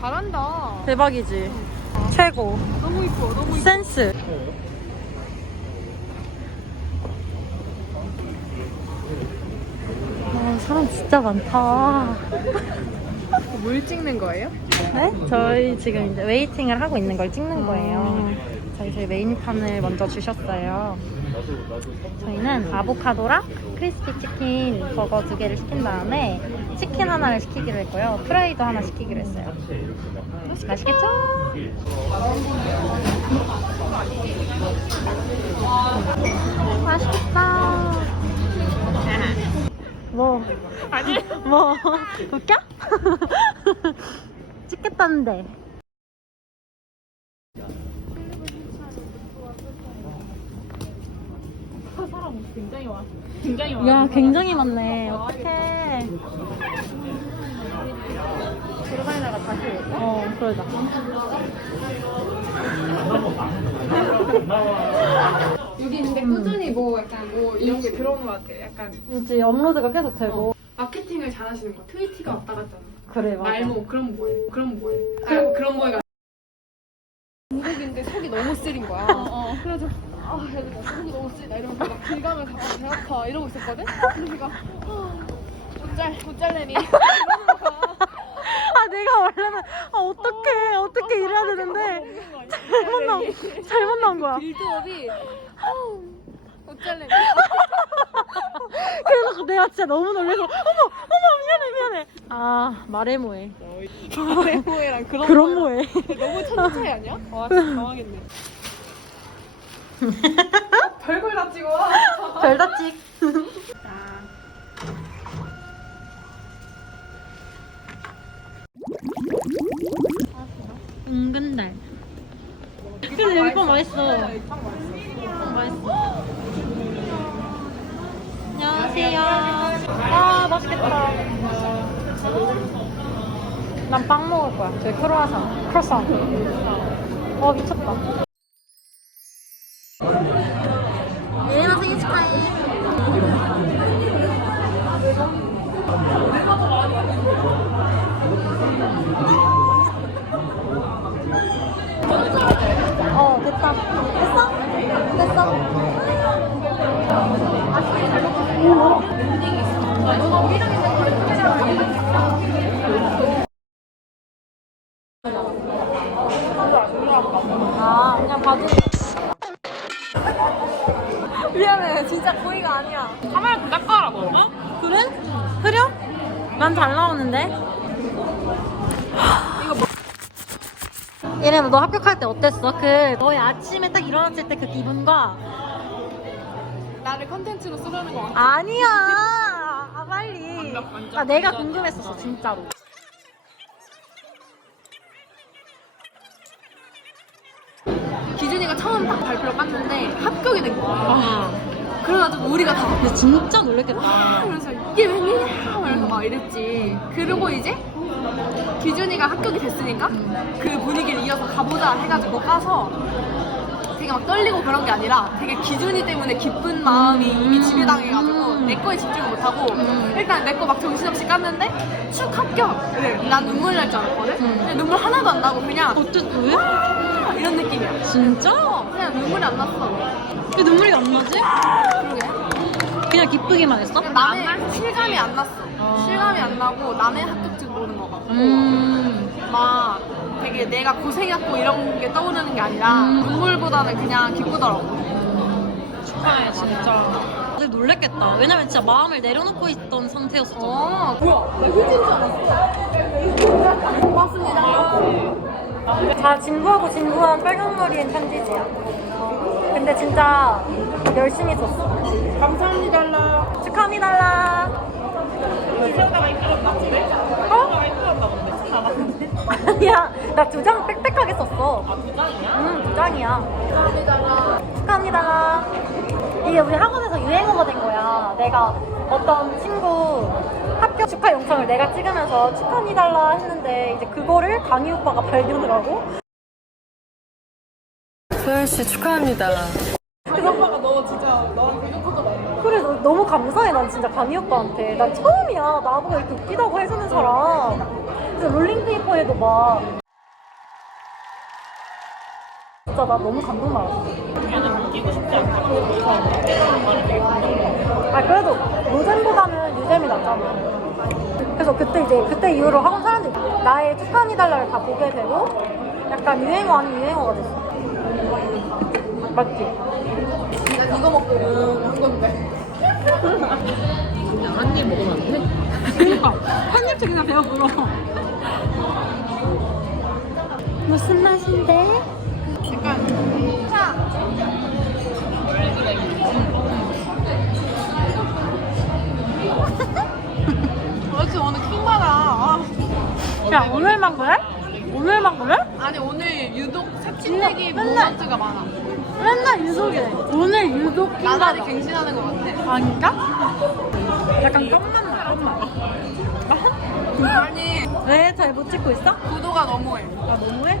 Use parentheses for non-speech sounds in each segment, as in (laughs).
잘한다. 대박이지. 최고. 너무 이뻐, 너무 이뻐. 센스. 와, 사람 진짜 많다. 뭘 찍는 거예요? 네? 저희 지금 이제 웨이팅을 하고 있는 걸 찍는 거예요. 저희 저희 메인판을 먼저 주셨어요. 저희는 아보카도랑 크리스피 치킨 버거 두 개를 시킨 다음에 치킨 하나를 시키기로 했고요. 프라이도 하나 시키기로 했어요. 맛있겠죠? 맛있겠다. 뭐? 아니. 뭐? 웃겨? (laughs) 찍겠다는데. 굉장히 많아. 굉장히 많아. 야, 굉장히 많네. 어떡해. 들어가다가 다시 올까? 어, 그러자. (laughs) 여기 근데 꾸준히 뭐 약간 뭐 이런 게 들어오는 것 같아. 약간 이제 업로드가 계속 되고. 마케팅을 잘하시는 거. 트위티가 왔다 갔다. 그래, 맞아. 말모 그런 뭐해? 그런 뭐해? 아, 그런 뭐해가. (laughs) 중국인데 속이 너무 쓰린 거야. 어, 그래서 아, 여기 속이 너무 쓰리다 이러면서 막 길감을 가고 배 아파 이러고 있었거든. 근데 걔가 못잘 못잘래니 아, 내가 원래는, 아, 어떡해. 어떻게 이래야 되는데. 잘못 나온, 잘못 나온 거야. 빌드업이 못잘래니 그래서 내가 진짜 너무 놀래서, 어머, 어머, 미안해, 미안해. 아, 말해 뭐해. 말모해랑 그런 그런 뭐해랑 뭐해. 너무 천지 차이 아니야? 와 진짜 당황했네. 어, (laughs) 별걸 다 찍어. (laughs) 별다 찍. (laughs) 은근 달. 근데 여기 빵 맛있어. 빵 맛있어. 안녕하세요. 아, 맛있겠다. 난 빵 먹을 거야. 저기 크로와상. 크로상. 어, 미쳤다. 이래 너 합격할 때 어땠어? 그 너의 아침에 딱 일어났을 때 그 기분과 나를 컨텐츠로 쓰려는 거 같아. 아니야 아 빨리 아 내가 궁금했었어. 진짜로 기준이가 처음 딱 발표를 깠는데 합격이 된 거야. 아. 그래가지고 우리가 다 근데 진짜 놀랬겠다 아, 그래서 이게 웬일이야? 이러면서 막 이랬지. 그리고 이제 기준이가 합격이 됐으니까 그 분위기를 이어서 가보자 해가지고 까서 되게 막 떨리고 그런 게 아니라 되게 기준이 때문에 기쁜 마음이 이미 지배당해가지고 내 거에 집중을 못하고 일단 내 거 막 정신없이 깠는데 축 합격! 그래. 난 눈물 날 줄 알았거든? 근데 눈물 하나도 안 나고 그냥 어째 왜? 아, 이런 느낌이야. 진짜? 어, 그냥 눈물이 안 났어. 왜 눈물이 안 나지? 그러게. 그냥 기쁘기만 했어? 그냥 남의 실감이 안 났어. 아. 실감이 안 나고 남의 합격증 같고 음 막 되게 내가 고생했고 이런 게 떠오르는 게 아니라 음. 눈물보다는 그냥 기쁘더라고. 축하해, 진짜. 다들 놀랬겠다 왜냐면 진짜 마음을 내려놓고 있던 상태였었잖아 어, 뭐야? 나 휴지인 줄 알았어. 고맙습니다. 다 진부하고 진부한 빨간머리인 편지지야. 근데 진짜 열심히 썼어. 감사합니다. 축하합니다. 본데? 어? 본데? 나갔는데? 아니야, 나 두 장 빽빽하게 썼어. 아, 두 장이야? 응, 두 장이야. 축하합니다. 이게 우리 학원에서 유행어가 된 거야. 내가 어떤 친구 합격 축하 영상을 내가 찍으면서 축하해달라 했는데 이제 그거를 강희 오빠가 발견을 하고 소연 씨 축하합니다. 그 오빠가 너 진짜 너랑 교정 커져 봐. 그래 너, 너무 감사해. 난 진짜 강희 오빠한테. 난 처음이야. 나보고 이렇게 웃기다고 해주는 사람. 그래서 롤링페이퍼에도 막. 진짜 나 너무 감동받았어. 얘는 웃기고 싶지 않다는 것부터 깨달은 말이 되게 감동이야. 아 그래도 노잼보다는 유잼이 낫잖아. 그래서 그때 이제 그때 이후로 학원 사람들이 나의 축하해달라를 다 보게 되고 약간 유행어 아닌 유행어가 됐어. 맞지? 난 이거 먹고 한 건데. 한입 먹으면 안 돼? 그니까 한 입씩 그냥 배워 불어 무슨 맛인데? 약간 차. 그렇지 오늘 킹받아. 아. 야 오늘만 그래? 오늘만 그래? 아니 오늘 유독 색칠내기 맨날- 모먼트가 많아. 맨날 유독이래 오늘 유독 나날이 킹받아 갱신하는 것 같아. 아닌가? 약간 껌만 나 껌만 아니 왜 잘 못 찍고 있어? 구도가 너무해. 야 너무해?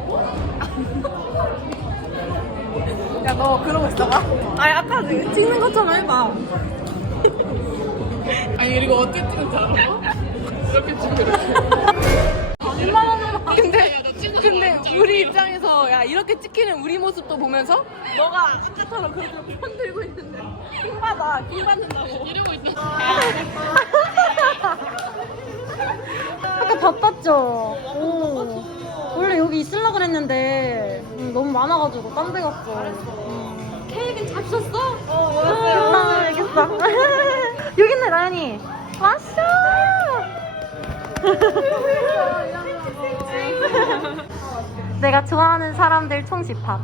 야 너 그러고 있어봐. 아니 아까 찍는 것처럼 해봐 아니 그리고 어떻게 줄 알아? 이렇게 찍으래. (laughs) 거짓말하는 거 근데 근데 우리 입장에서 야 이렇게 찍히는 우리 모습도 보면서? 너가 아까처럼 그렇게 편 들고 있는데 킹 받아 킹 받는다고. 이러고 있어. 아까 바빴죠? 오. 원래 여기 있으려고 그랬는데 음, 너무 많아가지고 딴 데 갔어. 케이크는 잡셨어? 어 알겠어 알겠어. 여기 있네 라연이. 왔어 (laughs) (laughs) 내가 좋아하는 사람들 총집합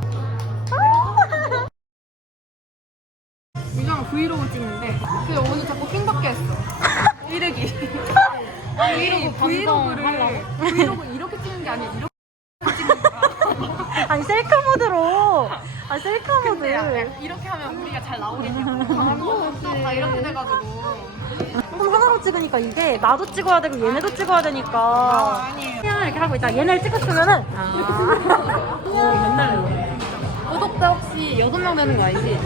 유정 브이로그 찍는데 근데 오늘 자꾸 킹받게 했어. (laughs) 이르기. 아니 (laughs) 브이로그를 브이로그 이렇게 찍는 게 아니라 이렇게 아니 셀카 모드로 아 셀카 모드 근데 야, 이렇게 하면 우리가 잘 나오겠냐고. 다 이렇게 돼가지고. 그럼 하나로 찍으니까 이게 나도 찍어야 되고 얘네도 찍어야 되니까 아니에요. 그냥 이렇게 하고 있다 얘네를 찍었으면은 찍는 맨날 이러네. 구독자 혹시 6명 되는 거 알지?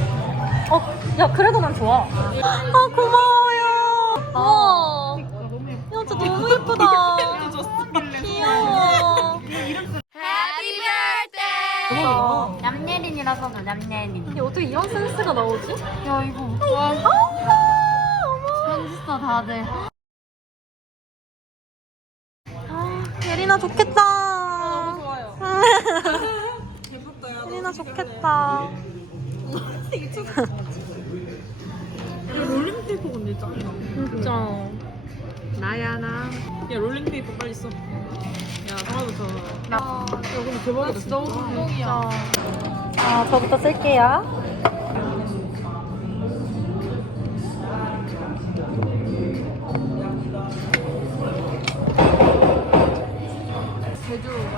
어, 야 그래도 난 좋아 아 고마워요 어. 야 진짜 너무 예쁘다 귀여워! 어. 냠예린이라서도 냠예린. 야, 어떻게 이런 센스가 나오지? 야 이거 와 멋있어 다들. 아, 예린아 좋겠다 (laughs) 좋아요. 예쁘다 야. 예린아 좋겠다 롤링페이퍼 건데 짱이다. 진짜 나야 나. 야 롤링페이퍼 빨리 써. 야 하나부터. 나. 야 근데 대박이다. 진짜. 너무 감동이야. 아 저부터 쓸게요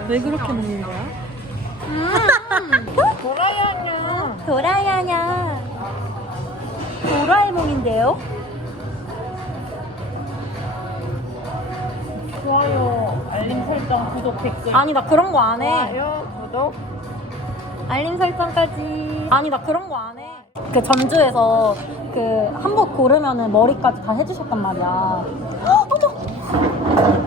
왜 그렇게 먹는 거야? 도라야냐. 도라야냐 도라에몽인데요? 좋아요, 알림 설정, 구독, 댓글. 아니 나 그런 거 안 해. 좋아요 구독. 알림 설정까지. 아니 나 그런 거 안 해. 그 전주에서 그 한복 고르면은 머리까지 다 해주셨단 말이야. 헉, 어머.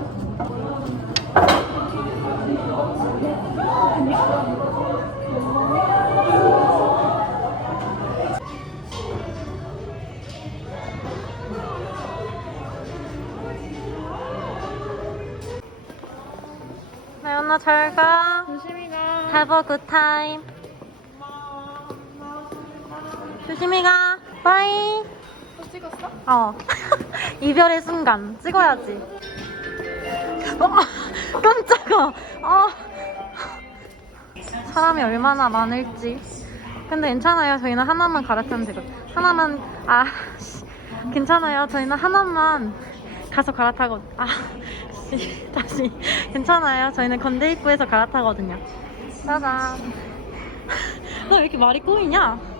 나연아 잘 가. 조심히 가. Have a good time. 조심히 가. 바이. 또 찍었어? 어. (laughs) 이별의 순간 찍어야지. 어, (laughs) 깜짝아. 아. 사람이 얼마나 많을지. 근데 괜찮아요. 저희는 하나만 갈아타면 되거든. 하나만 아 씨. 괜찮아요. 저희는 하나만 가서 갈아타고 아 씨. (laughs) 다시 괜찮아요. 저희는 건대 입구에서 갈아타거든요. 짜잔. (laughs) 너왜 이렇게 말이 꼬이냐?